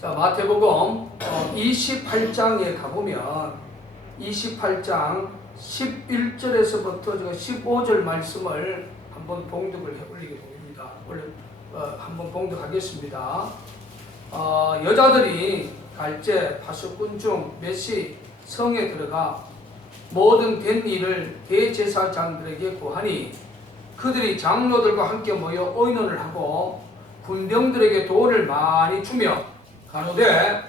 자, 마태복음 28장에 가보면 28장 11절에서부터 15절 말씀을 한번 봉독을 해올리게 됩니다. 한번 봉독하겠습니다. 여자들이 갈제 파수꾼 중 몇이 성에 들어가 모든 된 일을 대제사장들에게 고하니 그들이 장로들과 함께 모여 의논을 하고 군병들에게 돈을 많이 주며 가로되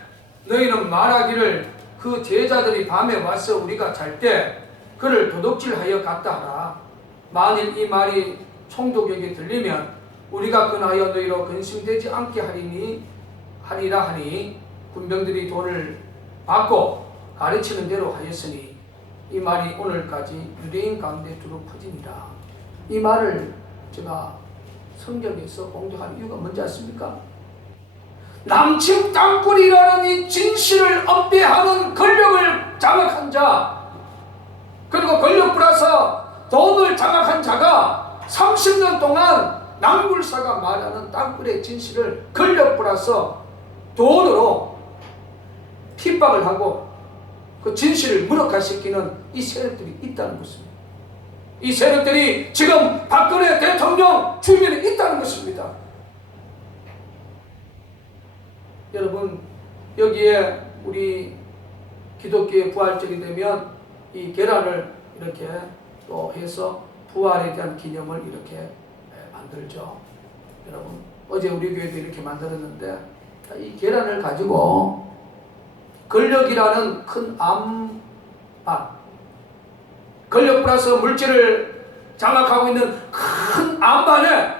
너희는 말하기를 그 제자들이 밤에 와서 우리가 잘 때 그를 도둑질하여 갔다 하라. 만일 이 말이 총독에게 들리면 우리가 그나하여 너희로 근심되지 않게 하리라 하니 군병들이 돈을 받고 가르치는 대로 하였으니 이 말이 오늘까지 유대인 가운데 두루 퍼집니다. 이 말을 제가 성경에서 공개한 이유가 뭔지 아십니까? 남침 땅굴이라는 이 진실을 엄배하는 권력을 장악한 자, 그리고 권력 플러스 돈을 장악한 자가 30년 동안 남굴사가 말하는 땅굴의 진실을 권력 플러스 돈으로 핍박을 하고 그 진실을 무력화시키는 이 세력들이 있다는 것입니다. 이 세력들이 지금 박근혜 대통령 주변에 있다는 것입니다. 여러분, 여기에 우리 기독교의 부활절이 되면 이 계란을 이렇게 또 해서 부활에 대한 기념을 이렇게 만들죠. 여러분, 어제 우리 교회도 이렇게 만들었는데 이 계란을 가지고 권력이라는 큰 암반, 권력 플러스 물질을 장악하고 있는 큰 암반에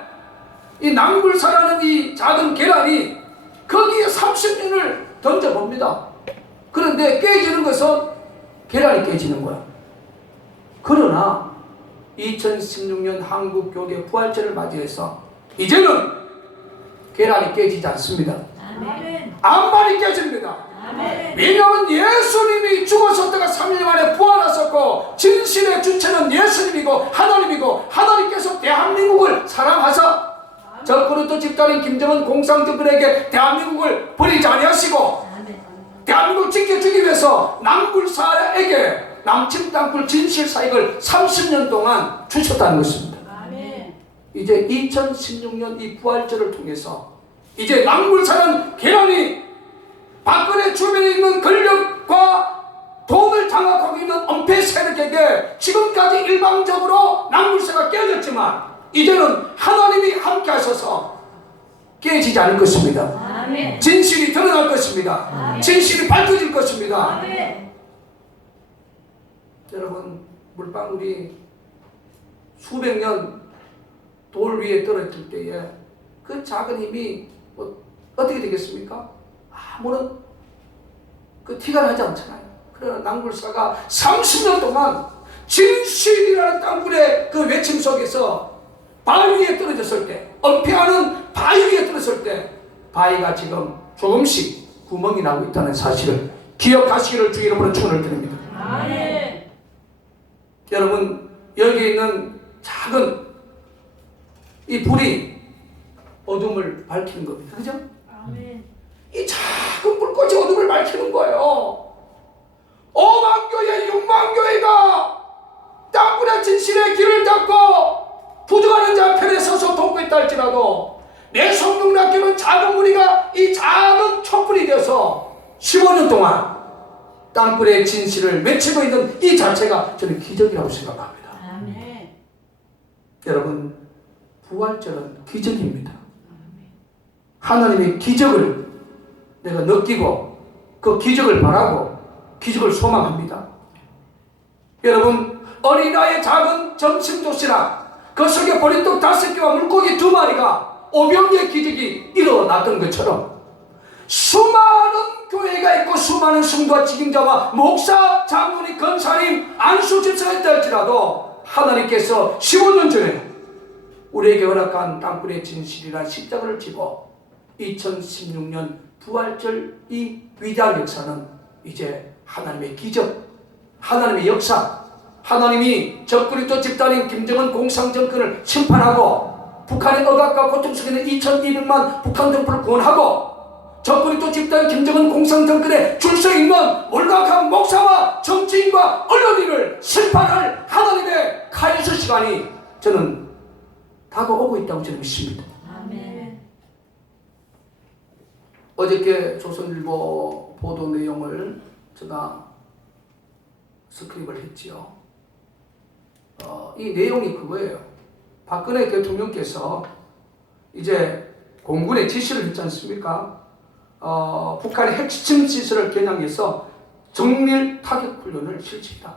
이 낭굴사라는 이 작은 계란이 거기에 30년을 던져봅니다. 그런데 깨지는 것은 계란이 깨지는 거야. 그러나 2016년 한국교회 부활절을 맞이해서 이제는 계란이 깨지지 않습니다. 암반이 깨집니다. 왜냐하면 예수님이 죽으셨다가 3일 만에 부활하셨고 진실의 주체는 예수님이고 하나님이고 하나님께서 대한민국을 사랑하사 적그리스도 집단인 김정은 공산정권에게 대한민국을 버리지 아니하시고 대한민국을 지켜주기 위해서 남굴사에게 남침 땅굴 진실 사역을 30년 동안 주셨다는 것입니다. 이제 2016년 이 부활절을 통해서 이제 남굴사는 계란이 박근혜 주변에 있는 권력과 돈을 장악하고 있는 엄폐 세력에게 지금까지 일방적으로 남굴사가 깨졌지만 이제는 하나님이 함께 하셔서 깨지지 않을 것입니다. 아멘. 진실이 드러날 것입니다. 아멘. 진실이 밝혀질 것입니다. 아멘. 여러분, 물방울이 수백 년 돌 위에 떨어질 때에 그 작은 힘이 어떻게 되겠습니까? 아무런 그 티가 나지 않잖아요. 그러나 낭굴사가 30년 동안 진실이라는 땅굴의 그 외침 속에서 바위 위에 떨어졌을 때, 엄폐하는 바위 위에 떨어졌을 때 바위가 지금 조금씩 구멍이 나고 있다는 사실을 기억하시기를 주 이름으로 축원을 드립니다. 아멘. 여러분, 여기에 있는 작은 이 불이 어둠을 밝히는 겁니다. 그죠? 아멘. 이 작은 불꽃이 어둠을 밝히는 거예요. 5만교회, 6만교회가 땅굴의 진실의 길을 닫고 부정하는 자 편에 서서 돕고 있다 할지라도 내 성령학교는 작은 무리가 이 작은 촛불이 되어서 15년 동안 땅굴의 진실을 외치고 있는 이 자체가 저는 기적이라고 생각합니다. 아멘. 여러분, 부활절은 기적입니다. 하나님의 기적을 내가 느끼고 그 기적을 바라고 기적을 소망합니다. 여러분, 어린아이의 작은 점심 도시락 그 속에 보리떡 5개와 물고기 2마리가 오병이의 기적이 일어났던 것처럼 수많은 교회가 있고 수많은 성도와 직임자와 목사, 장로님, 권사님, 안수집사가 있다 할지라도 하나님께서 15년 전에 우리에게 허락한 땅굴의 진실이란 십자가를 지고 2016년 부활절 이 위대한 역사는 이제 하나님의 기적, 하나님의 역사, 하나님이 적그리스도 집단인 김정은 공산정권을 심판하고 북한의 억압과 고통 속에 있는 2200만 북한 동포를 구원하고 적군이 또 집단 김정은 공산정권에 줄서 있는 몰락한 목사와 정치인과 언론인을 심판할 하나님의 카이스 시간이 저는 다가오고 있다고 저는 믿습니다. 아멘. 어저께 조선일보 보도 내용을 제가 스크립을 했지요. 이 내용이 그거예요. 박근혜 대통령께서 이제 공군에 지시를 했지 않습니까? 북한의 핵심 시설을 겨냥해서 정밀 타격 훈련을 실시했다.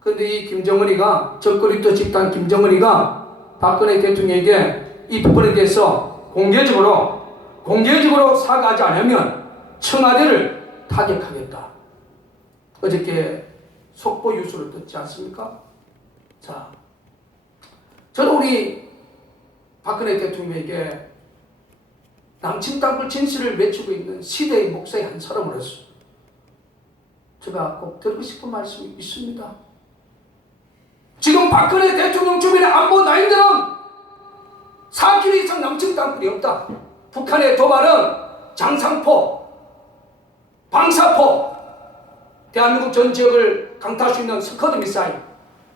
그런데 이 김정은이가, 적그리스도 집단 김정은이가 박근혜 대통령에게 이 부분에 대해서 공개적으로 사과하지 않으면 청와대를 타격하겠다. 어저께 속보 뉴스를 듣지 않습니까? 자, 저는 우리 박근혜 대통령에게 남친 땅굴 진실을 외치고 있는 시대의 목사의 한 사람으로서 제가 꼭 드리고 싶은 말씀이 있습니다. 지금 박근혜 대통령 주변의 안보 라인들은 4km 이상 남친 땅굴이 없다. 북한의 도발은 장상포, 방사포, 대한민국 전 지역을 강타할 수 있는 스커드 미사일,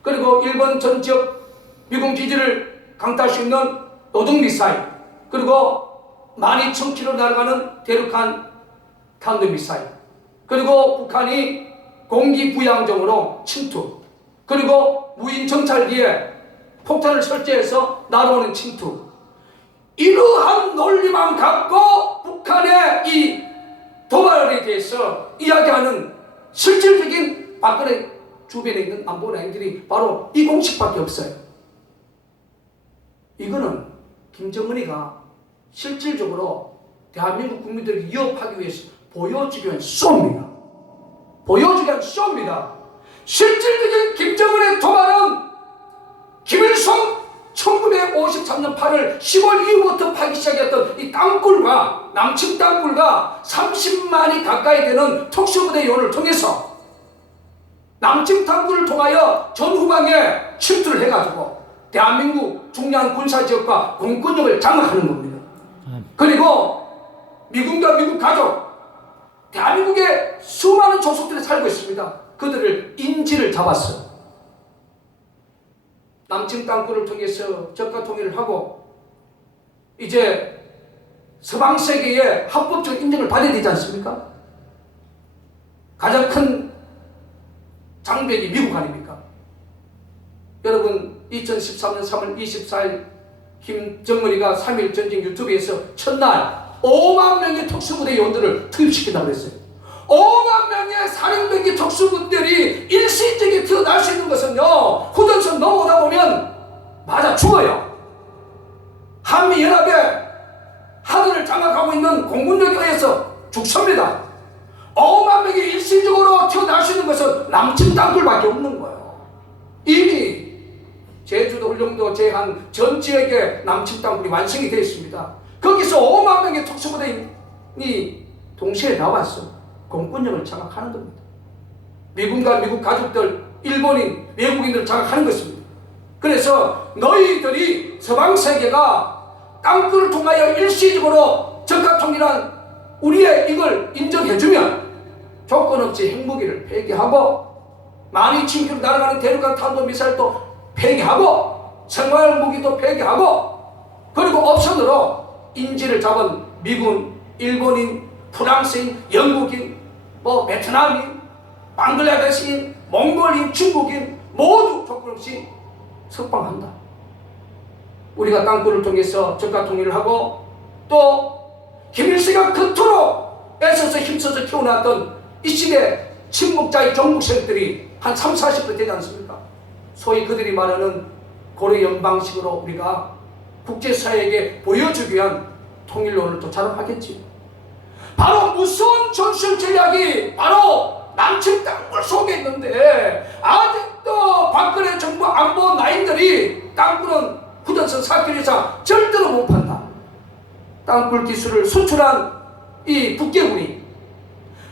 그리고 일본 전 지역 미군 기지를 강타할 수 있는 노동 미사일, 그리고 12,000km 날아가는 대륙간 탄도 미사일, 그리고 북한이 공기 부양정으로 침투, 그리고 무인 정찰기에 폭탄을 설치해서 날아오는 침투, 이러한 논리만 갖고 북한의 이 도발에 대해서 이야기하는 실질적인 박근혜 주변에 있는 안보 라인들이 바로 이 공식밖에 없어요. 이거는 김정은이가 실질적으로 대한민국 국민들을 위협하기 위해서 보여주기 위한 쇼입니다. 보여주기 위한 쇼입니다. 실질적인 김정은의 도발은 김일성 1953년 8월 10월 이후부터 파기 시작했던 이 땅굴과 남침 땅굴과 30만이 가까이 되는 특수부대 요원을 통해서 남침 땅굴을 통하여 전후방에 침투를 해가지고 대한민국 중요한 군사지역과 공권력을 장악하는 겁니다. 그리고 미군과 미국 가족, 대한민국에 수많은 조속들이 살고 있습니다. 그들을 인질을 잡았어요. 남침 땅굴을 통해서 적과 통일을 하고 이제 서방 세계의 합법적 인정을 받아야 되지 않습니까? 가장 큰 장벽이 미국 아닙니까? 여러분 2013년 3월 24일 김정은이가 3.1 전쟁 유튜브에서 첫날 5만 명의 특수부대 요원들을 투입시킨다고 했어요. 5만 명의 사령병기 특수부대들이 일시적에 태어날 수 있는 것은요, 후전선 넘어오다 보면 맞아 죽어요. 한미연합의 하늘을 장악하고 있는 공군력에 의해서 죽습니다. 5만 명이 일시적으로 태어날 수 있는 것은 남침 땅굴밖에 없는 거예요. 이미 제주도, 울릉도, 제한 전 지역에 남침 땅굴이 완성이 되어 있습니다. 거기서 5만 명의 특수부대인이 동시에 나왔어. 공권력을 장악하는 겁니다. 미군과 미국 가족들, 일본인, 외국인들을 장악하는 것입니다. 그래서 너희들이 서방 세계가 땅굴을 통하여 일시적으로 적과 통일한 우리의 이걸 인정해주면 조건 없이 핵무기를 폐기하고 12,000km 날아가는 대륙간 탄도미사일도 폐기하고 생활무기도 폐기하고 그리고 옵션으로 인질을 잡은 미군, 일본인, 프랑스인, 영국인, 베트남인, 방글라데시인, 몽골인, 중국인 모두 조건 없이 석방한다. 우리가 땅굴을 통해서 적과 통일을 하고 또 김일성이 그토록 애써서 힘써서 키워놨던 이 시대 침묵자의 종북세력들이 한 30-40% 되지 않습니까? 소위 그들이 말하는 고려 연방식으로 우리가 국제사회에게 보여주기 위한 통일론을 또 자랑하겠지. 바로 무서운 전술 전략이 바로 남침 땅굴 속에 있는데 아직도 박근혜 정부 안보 라인들이 땅굴은 후전선 4km 이상 절대로 못 판다. 땅굴 기술을 수출한 이 북괴군이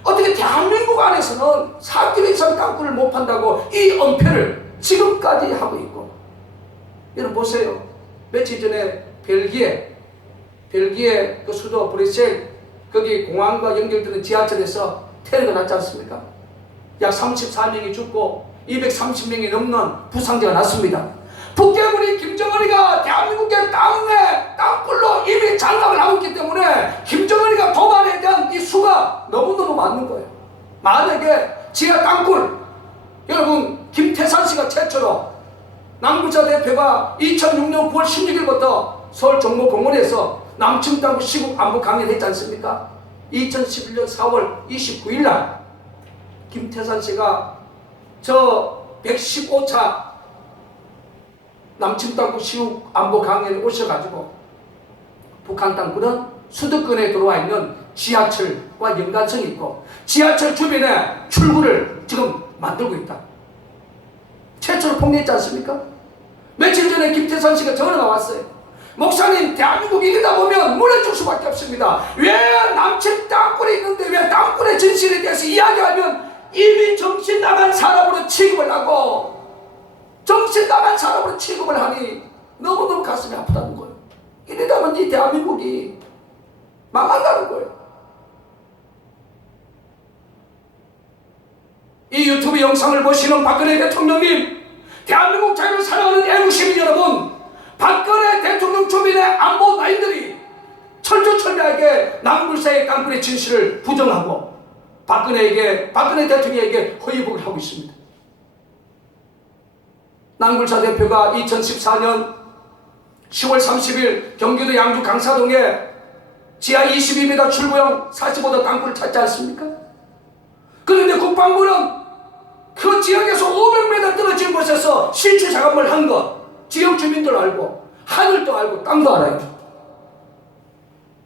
어떻게 대한민국 안에서는 4km 이상 땅굴을 못 판다고 이 엄폐를 지금까지 하고 있고, 여러분 보세요. 며칠 전에 벨기에 벨기에 그 수도 브뤼셀 거기 공항과 연결되는 지하철에서 테러가 났지 않습니까? 약 34명이 죽고 230명이 넘는 부상자가 났습니다. 북괴물이 김정은이가 대한민국의 땅내 땅굴로 이미 장악을 하고 있기 때문에 김정은이가 도발에 대한 이 수가 너무너무 많은 거예요. 만약에 지하 땅굴, 여러분 김태산 씨가 최초로 남구사 대표가 2006년 9월 16일부터 서울 종목공원에서 남측 땅굴 시국 안보 강연을 했지 않습니까? 2011년 4월 29일 날 김태산 씨가 저 115차 남측 땅굴 시국 안보 강연에 오셔가지고 북한 땅굴은 수도권에 들어와 있는 지하철과 연관성이 있고 지하철 주변에 출구를 지금 만들고 있다. 최초로 폭로했지 않습니까? 며칠 전에 김태선 씨가 전화가 왔어요. 목사님, 대한민국 이러다 보면 무너질 수밖에 없습니다. 왜 남측 땅굴에 있는데 왜 땅굴의 진실에 대해서 이야기하면 이미 정신 나간 사람으로 취급을 하고 정신 나간 사람으로 취급을 하니 너무너무 가슴이 아프다는 거예요. 이러다 보면 이 대한민국이 망한다는 거예요. 이 유튜브 영상을 보시는 박근혜 대통령님, 대한민국 자유를 사랑하는 애국시민 여러분, 박근혜 대통령 주변의 안보 라인들이 철저철저하게 남불사의 깡굴의 진실을 부정하고 박근혜 대통령에게 허위복을 하고 있습니다. 남불사 대표가 2014년 10월 30일 경기도 양주 강사동에 지하 22m 출구형 45도 땅굴을 찾지 않습니까? 그런데 국방부는 그 지역에서 500m 떨어진 곳에서 실추 작업을 한 것 지역 주민들 알고 하늘도 알고 땅도 알아요.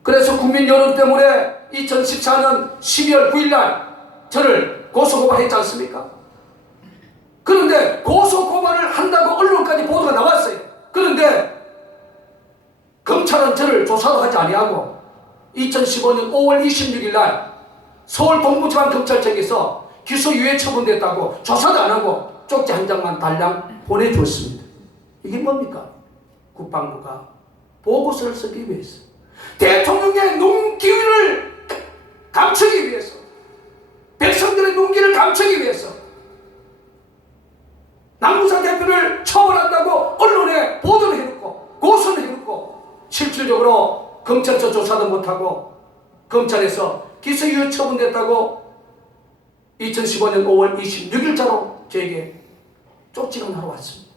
그래서 국민 여론 때문에 2014년 12월 9일 날 저를 고소고발했지 않습니까? 그런데 고소고발을 한다고 언론까지 보도가 나왔어요. 그런데 검찰은 저를 조사도 하지 아니하고 2015년 5월 26일 날 서울 동부지방경찰청에서 기소유예 처분됐다고 조사도 안 하고 쪽지 한 장만 달랑 보내주었습니다. 이게 뭡니까? 국방부가 보고서를 쓰기 위해서 대통령의 눈기를 감추기 위해서 백성들의 눈기를 감추기 위해서 남구사 대표를 처벌한다고 언론에 보도를 해놓고 고소를 해놓고 실질적으로 검찰에서 조사도 못하고 검찰에서 기소유예 처분됐다고 2015년 5월 26일자로 저에게 쪽지가 날아왔습니다.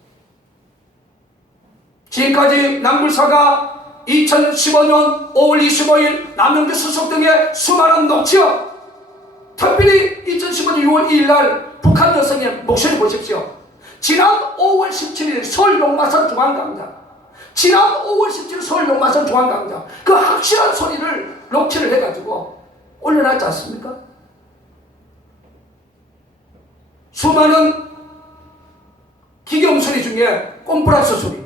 지금까지 남불사가 2015년 5월 25일 남영주 수석 등의 수많은 녹취업, 특별히 2015년 6월 2일 날 북한 여성의 목소리 보십시오. 지난 5월 17일 서울 용마산 중앙광장, 지난 5월 17일 서울 용마산 중앙광장 그 확실한 소리를 녹취를 해가지고 올려놨지 않습니까? 수많은 기경 소리 중에 꼼프라스 소리,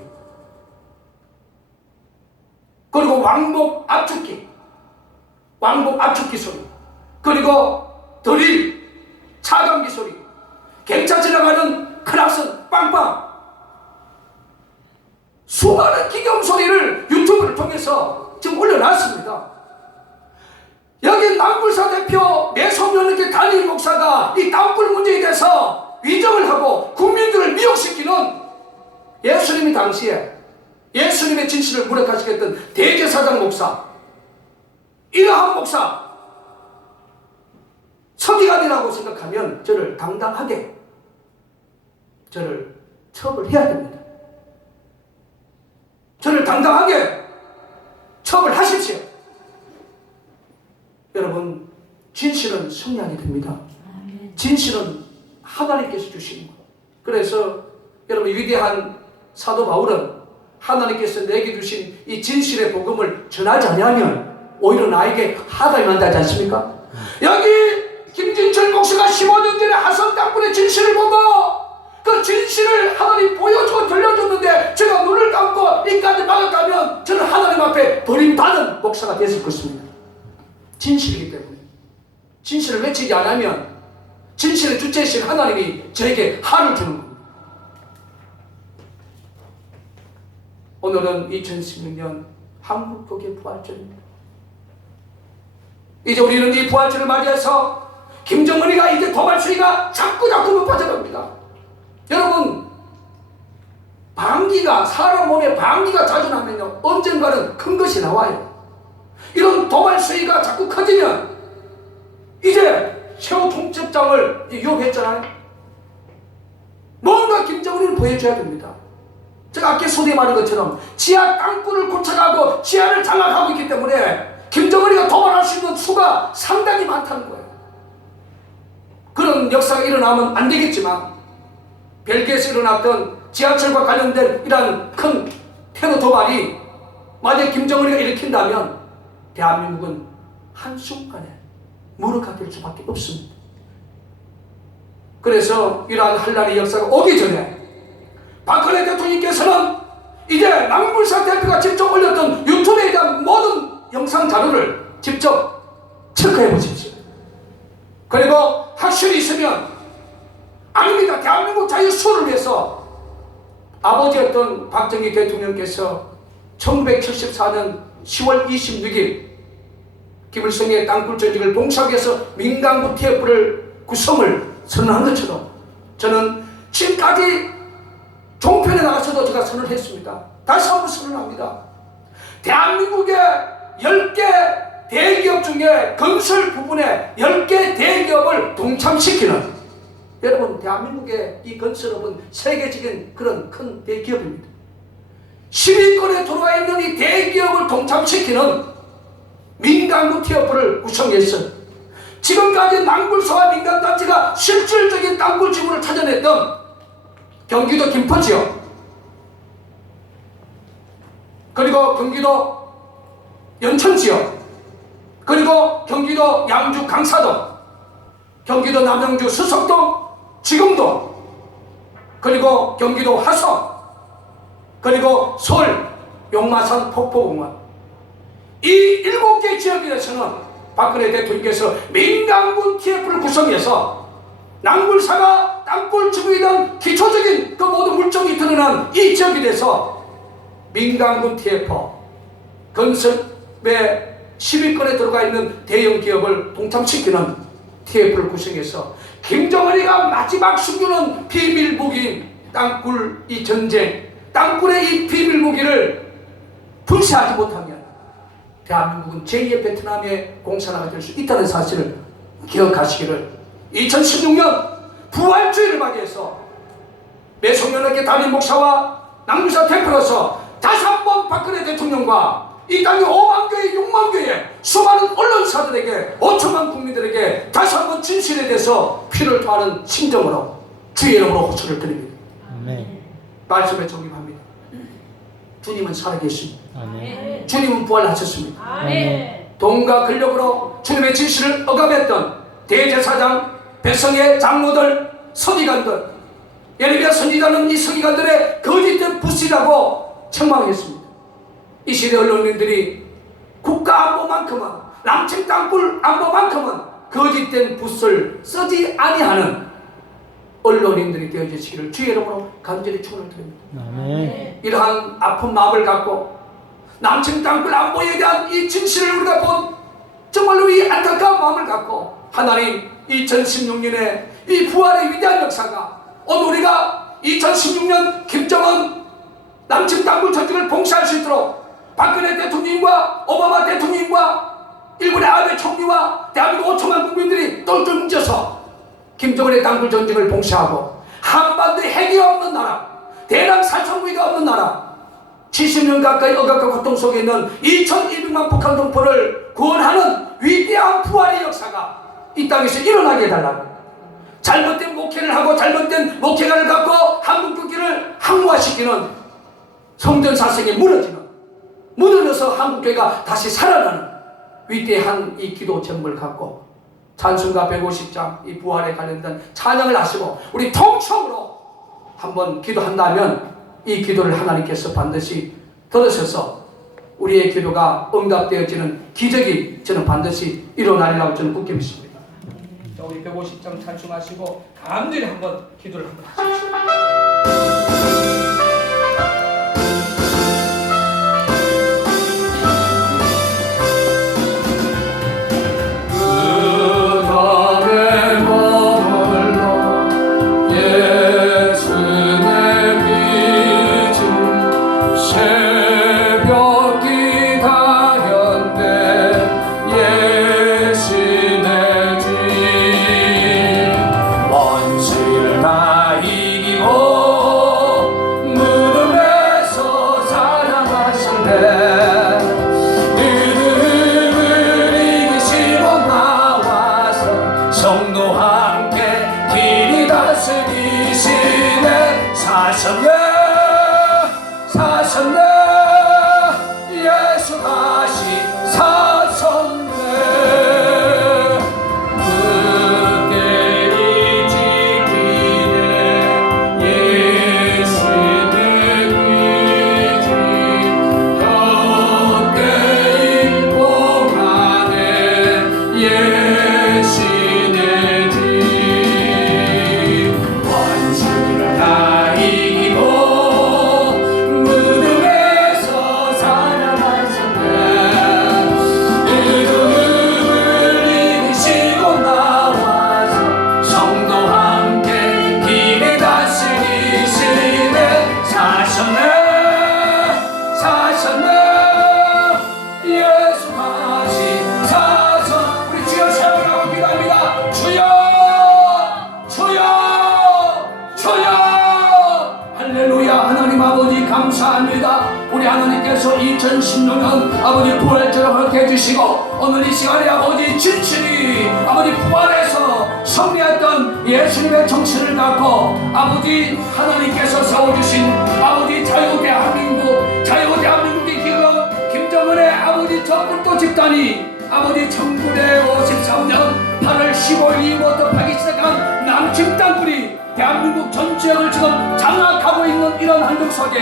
그리고 왕복 압축기 소리, 그리고 드릴 차감기 소리, 경찰 지나가는 크락슨 빵빵, 수많은 기경 소리를 유튜브를 통해서 지금 올려놨습니다. 여기 남불사 대표 매소년에게 단일 목사가 이 땅굴 문제에 대해서 위정을 하고 국민들을 미혹시키는 예수님이 당시에 예수님의 진실을 무력화시켰던 대제사장 목사, 이러한 목사 서기관이라고 생각하면 저를 당당하게 저를 처벌해야 됩니다. 저를 당당하게 처벌하십시오. 여러분, 진실은 승리하게 됩니다. 진실은 하나님께서 주시는 거예요. 그래서 여러분, 위대한 사도 바울은 하나님께서 내게 주신 이 진실의 복음을 전하지 아니하면 오히려 나에게 하가 만나지 않습니까? 여기 김진철 목사가 15년 전에 하성 땅굴의 진실을 보고 그 진실을 하나님 보여주고 들려줬는데 제가 눈을 감고 입까지 막았다면 저는 하나님 앞에 버림받은 목사가 됐을 것입니다. 진실이기 때문에 진실을 외치지 않으면 진실의 주체이신 하나님이 저에게 한을 주는 겁니다. 오늘은 2016년 한국교계 부활절입니다. 이제 우리는 이 부활절을 맞이해서 김정은이가 이제 도발수위가 자꾸 높아져갑니다. 여러분, 방귀가, 사람 몸에 방귀가 자주 나면요, 언젠가는 큰 것이 나와요. 이런 도발수위가 자꾸 커지면 이제 최후 통첩장을 유혹했잖아요. 뭔가 김정은이를 보여줘야 됩니다. 제가 아까 소리에 말한 것처럼 지하 땅굴을 고쳐가고 지하를 장악하고 있기 때문에 김정은이가 도발할 수 있는 수가 상당히 많다는 거예요. 그런 역사가 일어나면 안 되겠지만 벨기에에서 일어났던 지하철과 관련된 이러한 큰 테러 도발이 만약 김정은이가 일으킨다면 대한민국은 한순간에 무력화 될 수밖에 없습니다. 그래서 이러한 한란의 역사가 오기 전에 박근혜 대통령께서는 이제 남물사 대표가 직접 올렸던 유튜브에 대한 모든 영상 자료를 직접 체크해 보십시오. 그리고 확실히 있으면 아닙니다. 대한민국 자유수호를 위해서 아버지였던 박정희 대통령께서 1974년 10월 26일 김일성의 땅굴 전직을 봉사하기 위해서 민간군 TF를 구성을 선언한 것처럼 저는 지금까지 종편에 나가서도 제가 선언을 했습니다. 다시 한번 선언합니다. 대한민국의 10개 대기업 중에 건설 부분에 10개 대기업을 동참시키는, 여러분 대한민국의 이 건설업은 세계적인 그런 큰 대기업입니다. 10위권에 들어와 있는 이 대기업을 동참시키는 민간군 TF를 구성했어요. 지금까지 낭굴사와 민간단체가 실질적인 땅굴 지분을 찾아냈던 경기도 김포지역, 그리고 경기도 연천지역, 그리고 경기도 양주 강사동, 경기도 남양주 수석동, 지금도, 그리고 경기도 화성, 그리고 서울 용마산 폭포공원, 이 7개 지역에 대해서는 박근혜 대통령께서 민간군 TF를 구성해서 낭굴사가 땅굴 지분에 대한 기초적인 그 모든 물정이 드러난 이 지역에 대해서 민간군 TF, 건설의 10위권에 들어가 있는 대형 기업을 동참시키는 TF를 구성해서 김정은이가 마지막 숨기는 비밀 무기인 땅굴 이 전쟁, 땅굴의 이 비밀 무기를 불사하지 못하면 대한민국은 제2의 베트남의 공산화가 될 수 있다는 사실을 기억하시기를, 2016년 부활주의를 맞이해서 매송연합회 담임 목사와 낭비사 대표로서 다시 한번 박근혜 대통령과 이 땅의 5만 교회, 6만 교회, 수많은 언론사들에게, 5천만 국민들에게 다시 한번 진실에 대해서 피를 토하는 심정으로 주의 이름으로 호소를 드립니다. 아멘. 말씀에 적임합니다. 주님은 살아계십니다. 아멘. 주님은 부활하셨습니다. 아멘. 돈과 권력으로 주님의 진실을 억압했던 대제사장, 백성의 장로들, 서기관들, 예레미야 선지자는 이 서기관들의 거짓된 붓이라고 책망했습니다. 이 시대 언론인들이 국가 안보만큼은, 남측 땅굴 안보만큼은 거짓된 붓을 쓰지 아니하는 언론인들이 되어주시기를 주의 이름으로 간절히 축원을 드립니다. 아멘. 이러한 아픈 마음을 갖고 남측 땅굴 안보에 대한 이 진실을 우리가 본 정말로 이 안타까운 마음을 갖고 하나님 2016년에 이 부활의 위대한 역사가 오늘 우리가 2016년 김정은 남측 땅굴 전직을 봉사할 수 있도록 박근혜 대통령과 오바마 대통령과 일본의 아베 총리와 대한민국 5천만 국민들이 똘똘 뭉쳐서 김정은의 땅굴 전직을 봉사하고 한반도에 핵이 없는 나라, 대남 살상무기가 없는 나라, 70년 가까이 억압과 고통 속에 있는 2200만 북한 동포를 구원하는 위대한 부활의 역사가 이 땅에서 일어나게 해달라고, 잘못된 목회를 하고 잘못된 목회관을 갖고 한국교회를 항모화시키는 성전사성이 무너져서 한국교회가 다시 살아나는 위대한 이 기도 제목을 갖고 찬송가 150장 이 부활에 관련된 찬양을 하시고 우리 통성으로 한번 기도한다면 이 기도를 하나님께서 반드시 들으셔서 우리의 기도가 응답되어지는 기적이 저는 반드시 일어나리라고 저는 굳게 믿습니다. 자, 우리 150장 찬송하시고 간절히 한번 기도를 한번 하십시오. 우리 하나님께서 2016년 아버지 부활절을 허락해 해주시고 오늘 이 시간에 아버지 진실이 아버지 부활해서 승리했던 예수님의 정신을 갖고 아버지 하나님께서 세워주신 아버지 자유대한민국의 기금 김정은의 아버지 적불도 집단이 아버지 1953년 8월 15일 이후부터 파기 시작한 남침 땅굴이 대한민국 전 지역을 지금 장악하고 있는 이런 환경 속에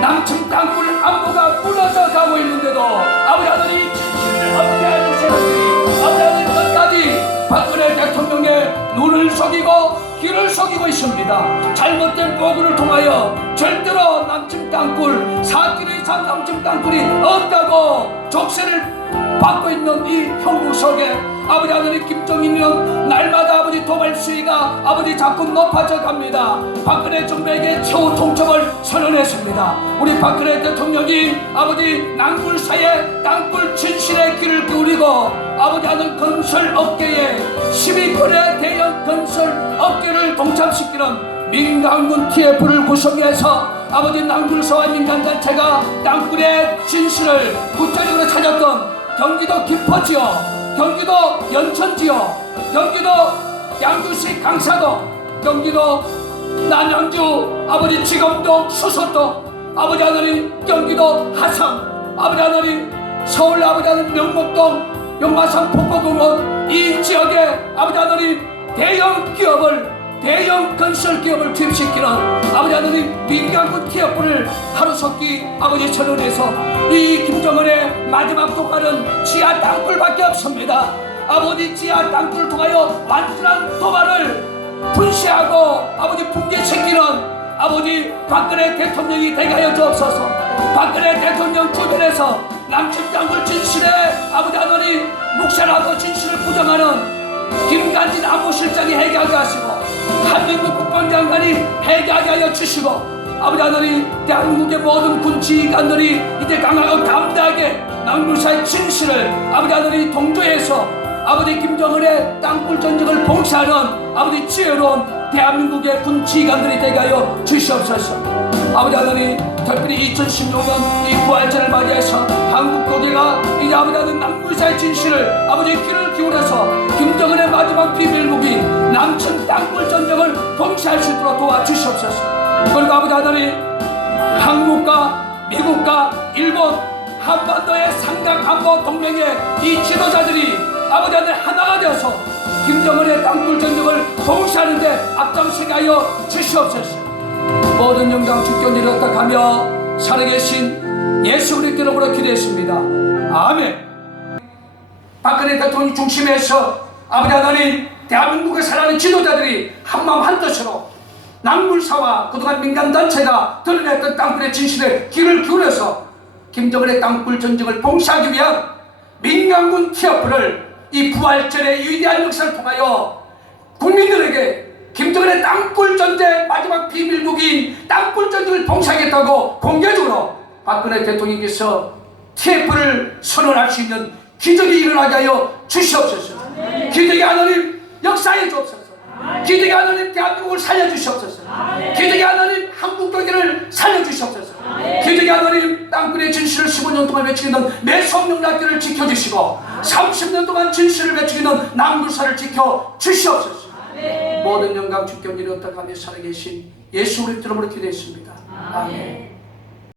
남침 땅굴 안보가 무너져 가고 있는데도 아버지 하나님 진실을 엄대하는 세력들이 아버지 하나님 끝까지 박근혜 대통령의 눈을 속이고 귀를 속이고 있습니다. 잘못된 보고를 통하여 절대로 남침 땅굴 4km 이상 남침 땅굴이 없다고 족쇄를 받고 있는 이 형국 속에 아버지 하나님 김정인은 날마다 아버지 도발 수위가 아버지 자꾸 높아져 갑니다. 박근혜 정부에게 최후 통첩을 선언했습니다. 우리 박근혜 대통령이 아버지 낭굴사의 땅굴 진실의 귀를 기울이고 아버지 하는 건설 업계에 10위권의 대형 건설 업계를 동참시키는 민간군 TF를 구성해서 아버지 낭굴사와 민간단체가 땅굴의 진실을 구체적으로 찾았던 경기도 김포지역, 경기도 연천지역, 경기도 양주시 강사도, 경기도 남양주 아버지 지검동 수서동, 아버지 하나님 경기도 하성, 아버지 하나님 서울 아버지 하나님 명목동 용마산 폭포공원 이 지역에 아버지 하나님 대형 건설 기업을 투입시키는 아버지 하나님 민간군 TF를 하루속히 아버지 전원해서 이 김정은의 마지막 도발은 지하 땅굴밖에 없습니다. 아버지 지하 땅굴을 통하여 완전한 도발을 분쇄하고 아버지 붕괴시키는 아버지 박근혜 대통령이 되게 하여 주옵소서. 박근혜 대통령 주변에서 남침 땅굴 진실에 아버지 하나님 묵살하고 진실을 부정하는 김관진 안보실장이 해결하게 하시고 한민국 국방장관이 해결하게 하여 주시고 아버지 하나님 대한민국의 모든 군지관들이 이제 강하고 담대하게 낭굴사의 진실을 아버지 하나님 동조해서 아버지 김정은의 땅굴 전쟁을 봉사하는 아버지 지혜로운 대한민국의 군지관들이 되게 하여 주시옵소서. 아버지 하나님 특별히 2016년 이 부활절을 맞이해서 한국 교계가 이제 아버지 하나님 낭굴사의 진실을 아버지 귀를 기울여서 김정은의 마지막 비밀무기인 남천 땅굴 전쟁을 봉사할 수 있도록 도와주시옵소서. 그리고 아버지 하나님 한국과 미국과 일본 한반도의 삼각안보 동맹의 이 지도자들이 아버지 하나님 하나가 되어서 김정은의 땅굴 전쟁을 봉사하는데 앞장서게 하여 주시옵소서. 모든 영광 주께 드렸다가며 살아계신 예수 그리스도 이름으로 기도했습니다. 아멘. 박근혜 대통령 중심에서 아버지 하나님 대한민국에 살아가는 지도자들이 한마음 한뜻으로 낭굴사와 그동안 민간단체가 드러냈던 땅굴의 진실에 귀를 기울여서 김정은의 땅굴 전쟁을 봉사하기 위한 민간군 TF를 이 부활절의 위대한 역사를 통하여 국민들에게 김정은의 땅굴 전쟁 마지막 비밀무기인 땅굴 전쟁을 봉사하겠다고 공개적으로 박근혜 대통령께서 TF를 선언할 수 있는 기적이 일어나게 하여 주시옵소서. 기적이 하나님 역사해 주옵소서. 기적이 하나님 대한민국을 살려주시옵소서. 기적이 하나님 한국 교회를 살려주시옵소서. 기적이 하나님 땅굴의 진실을 15년 동안 외치는 매성명락교를 지켜주시고 30년 동안 진실을 외치는 낭굴사를 지켜주시옵소서. 모든 영광 주께 드리옵다가며 살아계신 예수 그리스도 이름으로 기도했습니다. 아멘.